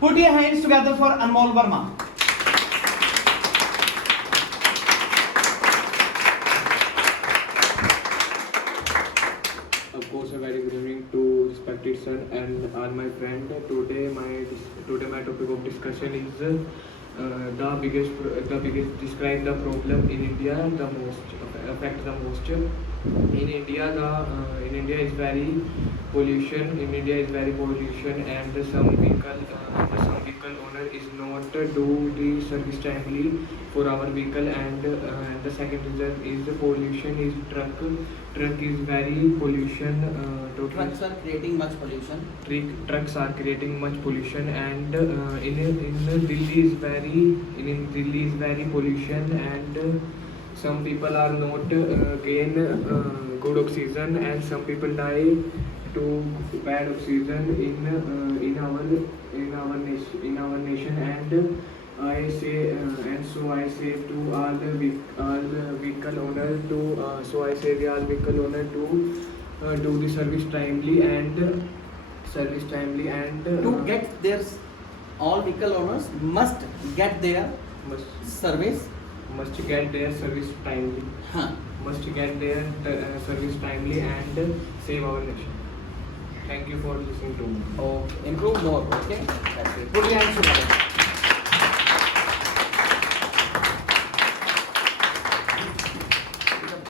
Put your hands together for Anmol Verma. Of course, a very good evening to respected sir and all my friend. Today my topic of discussion is the biggest describe the problem in India the most affect the most. In India is very pollution. In India is very pollution, and some vehicle owner is not do the service timely for our vehicle, and the second reason is the pollution is truck is very pollution. Trucks are creating much pollution. Trucks are creating much pollution, and in Delhi is very pollution, and some people are not gain good oxygen, and some people die to bad oxygen in our nation, and I say so I say to all vehicle owner to so I say the all vehicle owner to do the service timely and To get their, all vehicle owners must get their service. must get their service timely. Huh. Must get their service timely and save our nation. Thank you for listening to me. Oh, improve more. Okay. That's it. Put your hands together.